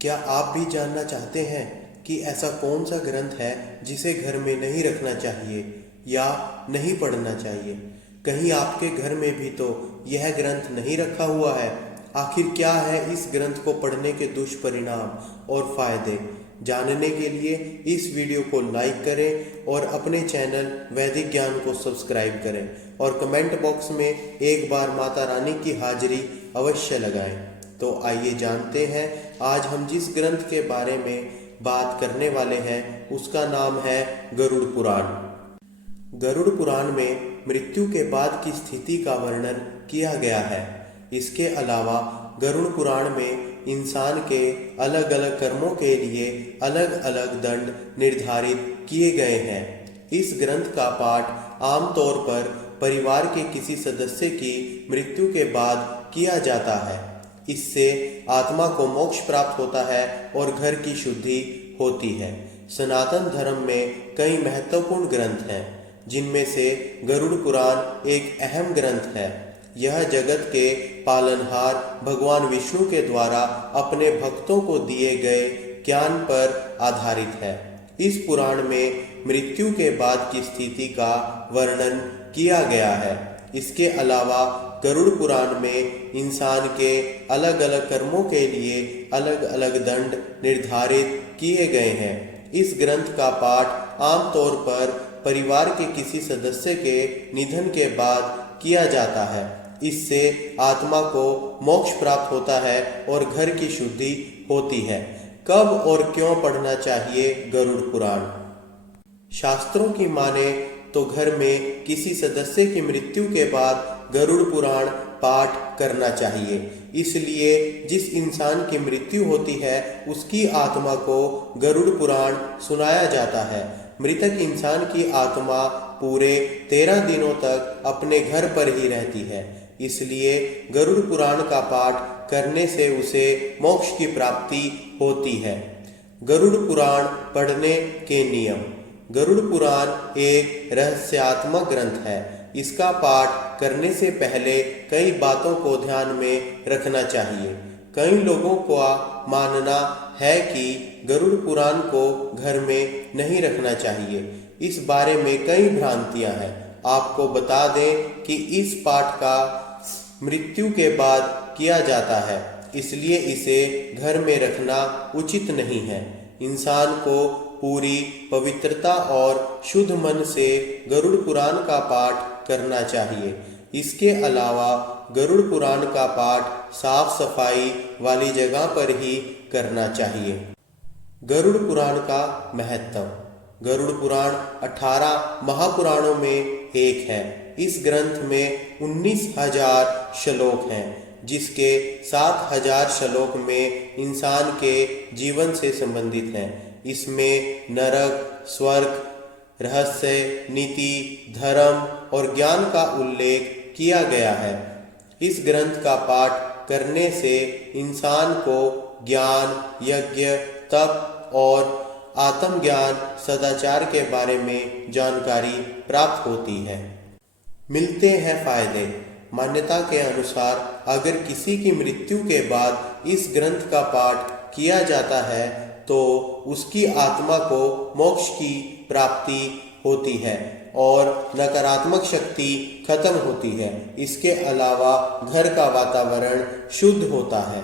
क्या आप भी जानना चाहते हैं कि ऐसा कौन सा ग्रंथ है जिसे घर में नहीं रखना चाहिए या नहीं पढ़ना चाहिए? कहीं आपके घर में भी तो यह ग्रंथ नहीं रखा हुआ है। आखिर क्या है इस ग्रंथ को पढ़ने के दुष्परिणाम और फायदे? जानने के लिए इस वीडियो को लाइक करें और अपने चैनल वैदिक ज्ञान को सब्सक्राइब करें और कमेंट बॉक्स में एक बार माता रानी की हाजिरी अवश्य लगाएं। तो आइए जानते हैं आज हम जिस ग्रंथ के बारे में बात करने वाले हैं उसका नाम है गरुड़ पुराण। गरुड़ पुराण में मृत्यु के बाद की स्थिति का वर्णन किया गया है। इसके अलावा गरुड़ पुराण में इंसान के अलग अलग कर्मों के लिए अलग अलग दंड निर्धारित किए गए हैं। इस ग्रंथ का पाठ आमतौर पर परिवार के किसी सदस्य की मृत्यु के बाद किया जाता है। इससे आत्मा को मोक्ष प्राप्त होता है और घर की शुद्धि होती है। सनातन धर्म में कई महत्वपूर्ण ग्रंथ हैं, जिनमें से गरुड़ पुराण एक अहम ग्रंथ है। यह जगत के पालनहार भगवान विष्णु के द्वारा अपने भक्तों को दिए गए ज्ञान पर आधारित है। इस पुराण में मृत्यु के बाद की स्थिति का वर्णन किया गया है। इसके अलावा गरुड़ पुराण में इंसान के अलग अलग कर्मों के लिए अलग अलग दंड निर्धारित किए गए हैं। इस ग्रंथ का पाठ आमतौर पर परिवार के किसी सदस्य के निधन के बाद किया जाता है। इससे आत्मा को मोक्ष प्राप्त होता है और घर की शुद्धि होती है। कब और क्यों पढ़ना चाहिए गरुड़ पुराण? शास्त्रों की माने तो घर में किसी सदस्य की मृत्यु के बाद गरुड़ पुराण पाठ करना चाहिए। इसलिए जिस इंसान की मृत्यु होती है उसकी आत्मा को गरुड़ पुराण सुनाया जाता है। मृतक इंसान की आत्मा पूरे 13 दिनों तक अपने घर पर ही रहती है। इसलिए गरुड़ पुराण का पाठ करने से उसे मोक्ष की प्राप्ति होती है। गरुड़ पुराण पढ़ने के नियम। गरुड़ पुराण एक रहस्यात्मक ग्रंथ है। इसका पाठ करने से पहले कई बातों को ध्यान में रखना चाहिए। कई लोगों का मानना है कि गरुड़ पुराण को घर में नहीं रखना चाहिए। इस बारे में कई भ्रांतियां हैं। आपको बता दें कि इस पाठ का मृत्यु के बाद किया जाता है, इसलिए इसे घर में रखना उचित नहीं है। इंसान को पूरी पवित्रता और शुद्ध मन से गरुड़ पुराण का पाठ करना चाहिए। इसके अलावा गरुड़ पुराण का पाठ साफ सफाई वाली जगह पर ही करना चाहिए। गरुड़ पुराण का महत्व। गरुड़ पुराण 18 महापुराणों में एक है। इस ग्रंथ में 19,000 श्लोक हैं, जिसके 7,000 श्लोक में इंसान के जीवन से संबंधित हैं। इसमें नरक, स्वर्ग, रहस्य, नीति, धर्म और ज्ञान का उल्लेख किया गया है। इस ग्रंथ का पाठ करने से इंसान को ज्ञान, यज्ञ, तप और आत्मज्ञान, सदाचार के बारे में जानकारी प्राप्त होती है। मिलते हैं फायदे। मान्यता के अनुसार अगर किसी की मृत्यु के बाद इस ग्रंथ का पाठ किया जाता है तो उसकी आत्मा को मोक्ष की प्राप्ति होती है और नकारात्मक शक्ति खत्म होती है। इसके अलावा घर का वातावरण शुद्ध होता है।